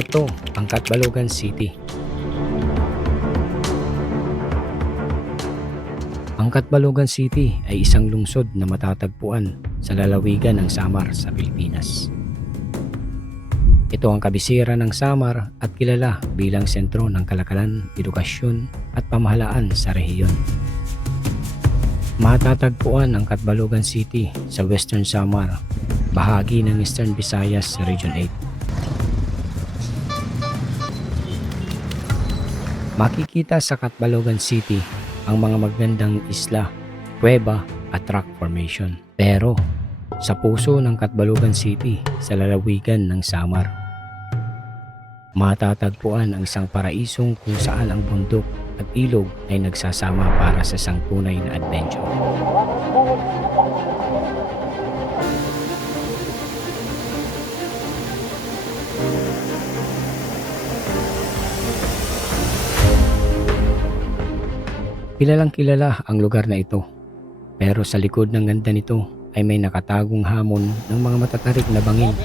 Ito ang Catbalogan City. Ang Catbalogan City ay isang lungsod na matatagpuan sa lalawigan ng Samar sa Pilipinas. Ito ang kabisera ng Samar at kilala bilang sentro ng kalakalan, edukasyon at pamahalaan sa rehiyon. Matatagpuan ang Catbalogan City sa Western Samar, bahagi ng Eastern Visayas Region 8. Makikita sa Catbalogan City ang mga magandang isla, kuweba at rock formation. Pero sa puso ng Catbalogan City sa lalawigan ng Samar, matatagpuan ang isang paraisong kung saan ang bundok at ilog ay nagsasama para sa isang tunay na adventure. Kilalang kilala ang lugar na ito, pero sa likod ng ganda nito ay may nakatagong hamon ng mga matatarik na bangin,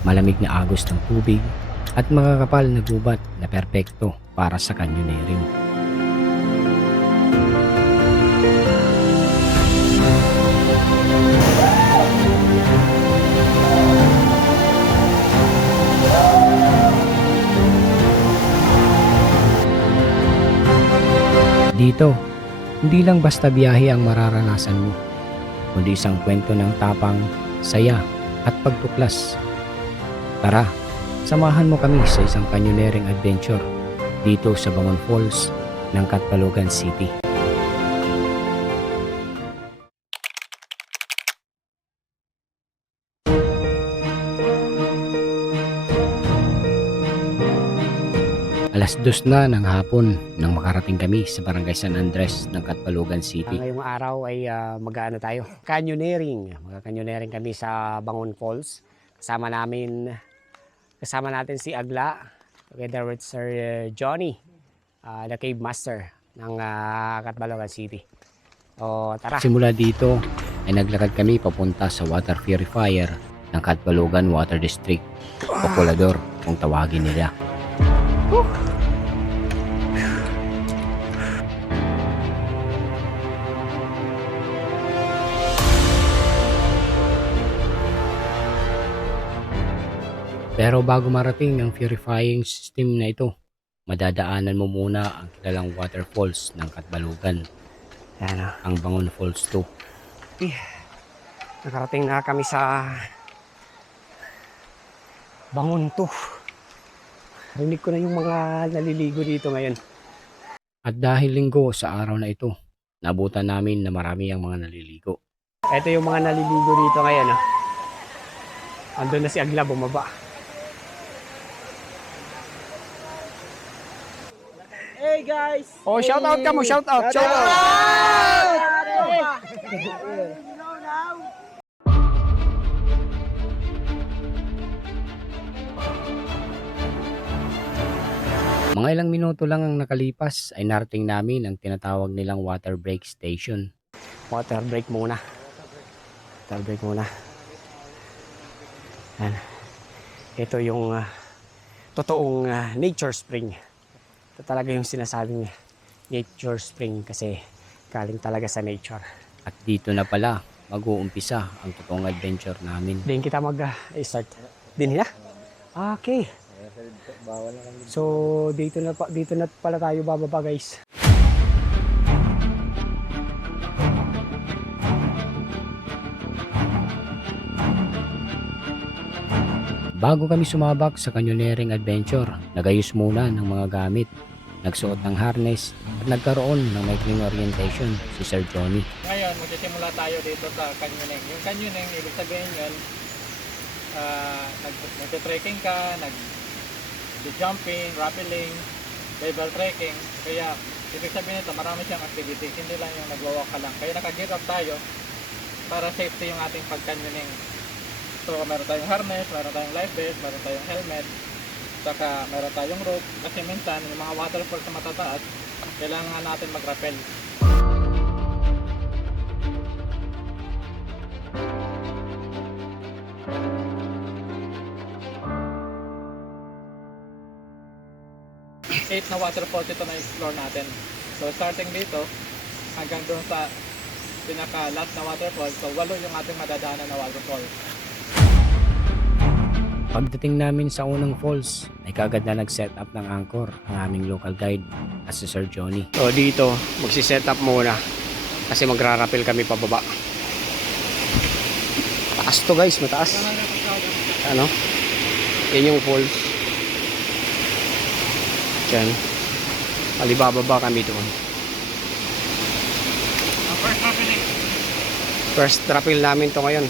malamig na agos ng tubig at mga kapal na gubat na perpekto para sa canyoneering. Dito, hindi lang basta biyahe ang mararanasan mo, kundi isang kwento ng tapang, saya at pagtuklas. Tara, samahan mo kami sa isang canyoneering adventure dito sa Bangon Falls ng Catbalogan City. Alas 2 na ng hapon nang makarating kami sa Barangay San Andres ng Catbalogan City. Ngayong araw ay mag-ano tayo, canyoneering. Mag-canyoneering kami sa Bangon Falls. Kasama natin si Agla together with Sir Johnny, the cave master ng Catbalogan City. O tara. Simula dito ay naglakad kami papunta sa water purifier ng Catbalogan Water District o Colador kung tawagin nila. Pero bago marating ang purifying system na ito, madadaanan mo muna ang kilalang waterfalls ng Catbalogan, ang Bangon Falls 2. Nakarating na kami sa Bangon 2. Rinig ko na yung mga naliligo dito ngayon. At dahil linggo sa araw na ito, nabutan namin na marami ang mga naliligo. Ito yung mga naliligo dito ngayon. Andun na si Agla bumaba. Hey guys! Oh, shout out ka mo, shout out, shout out. Mga ilang minuto lang ang nakalipas ay narating namin ang tinatawag nilang water break station. Water break muna. Water break muna. Yan. Ito yung totoong nature spring. Ito talaga yung sinasabing nature spring kasi galing talaga sa nature. At dito na pala mag-uumpisa ang totoong adventure namin. Din kita mag-start. Din na? Okay. So dito na pala tayo bababa, guys. Bago kami sumabak sa canyoneering adventure, nagayos muna ng mga gamit, nagsuot ng harness at nagkaroon ng maikling orientation si Sir Johnny. Ngayon, magsisimula tayo dito sa canyoning. Yung canyoning, ibig sabihin yun, nag-trekking ka, nag-jumping, rappelling, level trekking. Kaya, ibig sabihin nito, marami siyang activities. Hindi lang yung nagwawalk ka lang. Kaya naka-gear up tayo para safety yung ating pag-canyoning. So, meron tayong harness, meron tayong life vest, meron tayong helmet, saka meron tayong rope. Kasi minsan, yung mga waterfalls na matataas, kailangan natin mag-rappel. 8 na waterfalls ito na explore natin. So starting dito hanggang doon sa pinaka last na waterfall. So 8 yung ating madadaanan na waterfall. Pagdating namin sa unang falls ay kagad na nag-set up ng anchor ang aming local guide at si Sir Johnny. So dito, magsi-set up muna kasi magra-rappel kami pababa. Taas to guys, mataas. Ano? Yan yung falls. Diyan. Alibababa kami doon. First rappel namin to ngayon.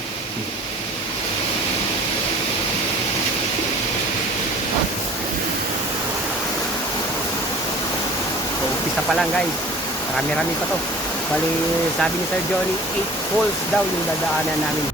So, umpisa pa lang guys. Marami-rami pa to. Bali, sabi ni Sir Johnny, 8 falls daw yung dadaanan namin.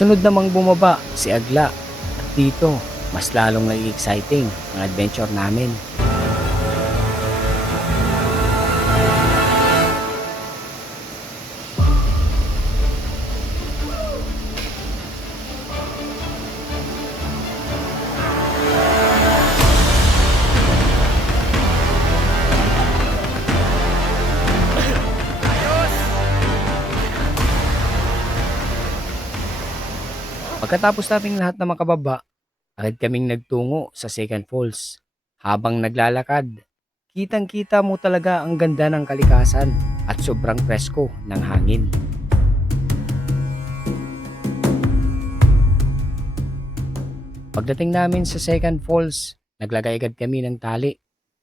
Sunod namang bumaba si Agla at dito mas lalong naging exciting ang adventure namin. Pagkatapos nating lahat na makababa, agad kaming nagtungo sa second falls. Habang naglalakad, kitang-kita mo talaga ang ganda ng kalikasan at sobrang presko ng hangin. Pagdating namin sa second falls, naglagay agad kami ng tali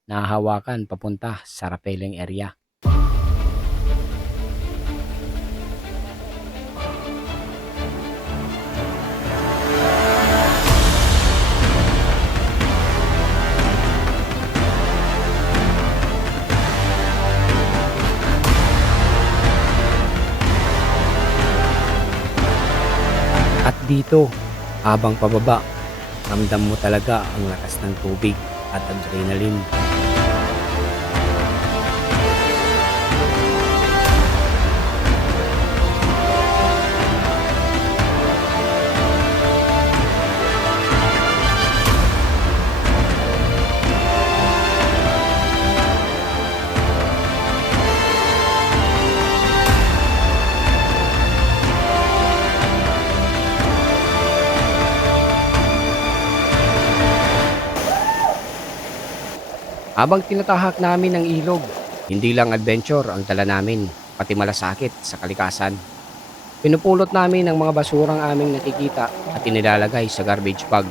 na hahawakan papunta sa rappelling area. At dito, habang pababa, ramdam mo talaga ang lakas ng tubig at adrenaline. Habang tinatahak namin ang ilog, hindi lang adventure ang dala namin, pati malasakit sa kalikasan. Pinupulot namin ang mga basurang aming nakikita at inilalagay sa garbage bag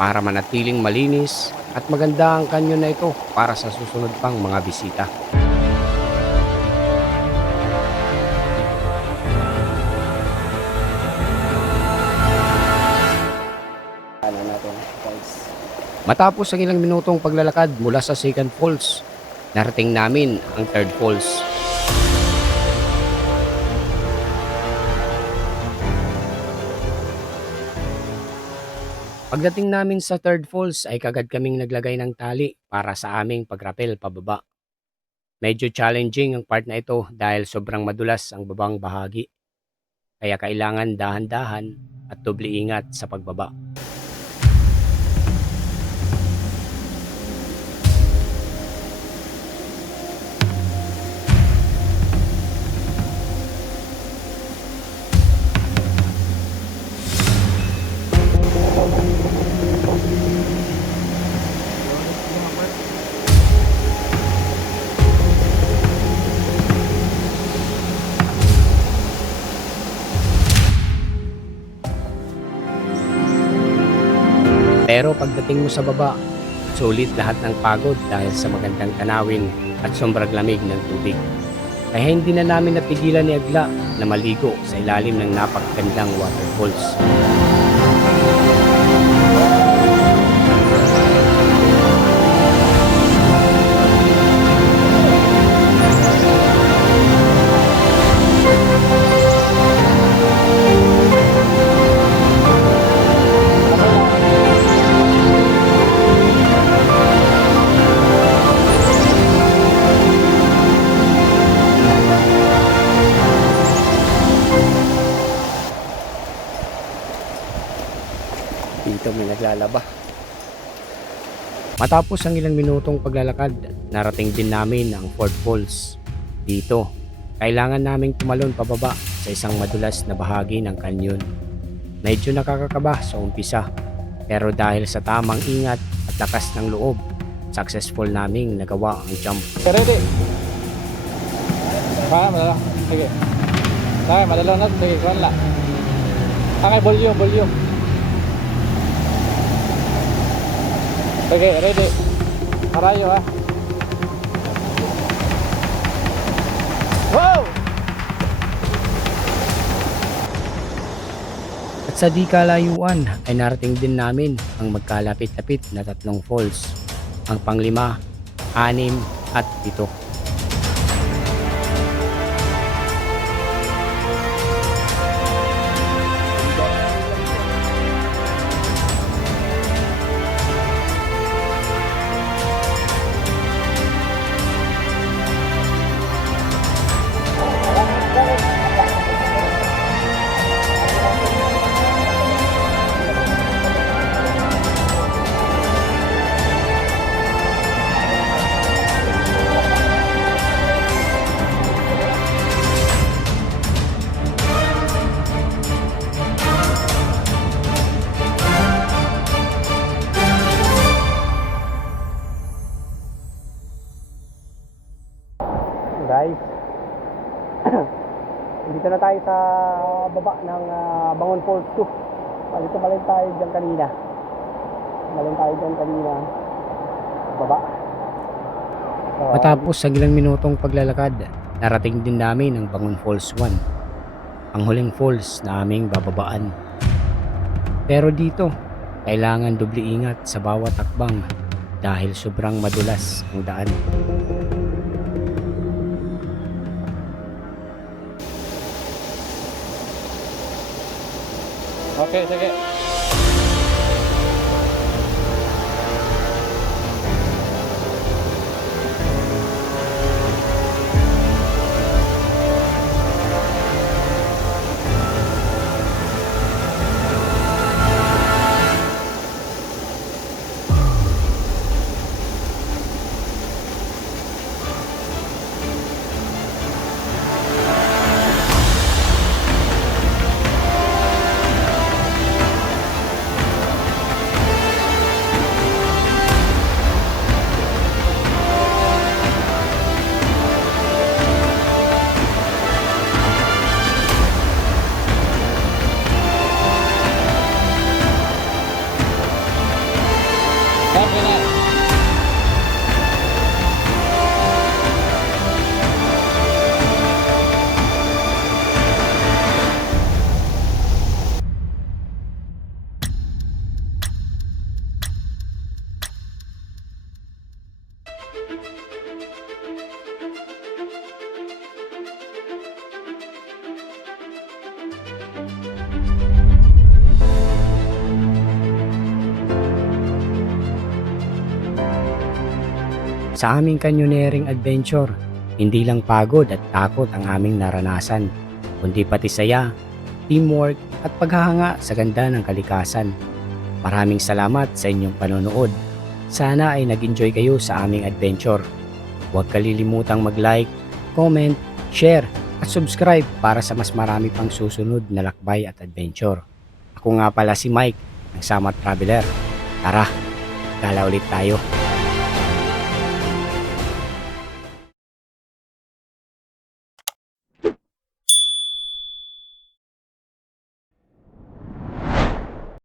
para manatiling malinis at maganda ang kanyon na ito para sa susunod pang mga bisita. Matapos ang ilang minutong paglalakad mula sa second falls, narating namin ang third falls. Pagdating namin sa third falls ay kagad kaming naglagay ng tali para sa aming pagrapel pababa. Medyo challenging ang part na ito dahil sobrang madulas ang babang bahagi. Kaya kailangan dahan-dahan at doble ingat sa pagbaba. Pero pagdating mo sa baba, sulit lahat ng pagod dahil sa magandang tanawin at sobrang lamig ng tubig. Kaya hindi na namin napigilan ni Agla na maligo sa ilalim ng napakagandang waterfalls. naglalaba. Matapos ang ilang minutong paglalakad, narating din namin ang Fort Falls. Dito, kailangan naming tumalon pababa sa isang madulas na bahagi ng kanyon. Medyo nakakakaba sa umpisa, pero dahil sa tamang ingat at lakas ng loob, successful naming nagawa ang jump. Ready? Kaya, madala. Sige. Kaya, madala na. Sige, kuhan lang. Kaya, volume. Sige, ready. Marayo ha. Wow! At sa di kalayuan ay narating din namin ang magkalapit-lapit na 3 falls. Ang pang-5, 6 at 7. Guys, dito na tayo sa baba ng Bangon Falls 2. Palito tayo dyan kanina. Baba. So, Matapos ang ilang minutong paglalakad, narating din namin ang Bangon Falls 1. Ang huling falls na aming bababaan. Pero dito, kailangan doble ingat sa bawat takbang dahil sobrang madulas ang daan. Okay, sige. Sabi na. Sa aming canyoneering adventure, hindi lang pagod at takot ang aming naranasan, kundi pati saya, teamwork at paghahanga sa ganda ng kalikasan. Maraming salamat sa inyong panonood. Sana ay nag-enjoy kayo sa aming adventure. Huwag kalilimutang mag-like, comment, share at subscribe para sa mas marami pang susunod na lakbay at adventure. Ako nga pala si Mike ng Samat Traveler. Tara, gala ulit tayo.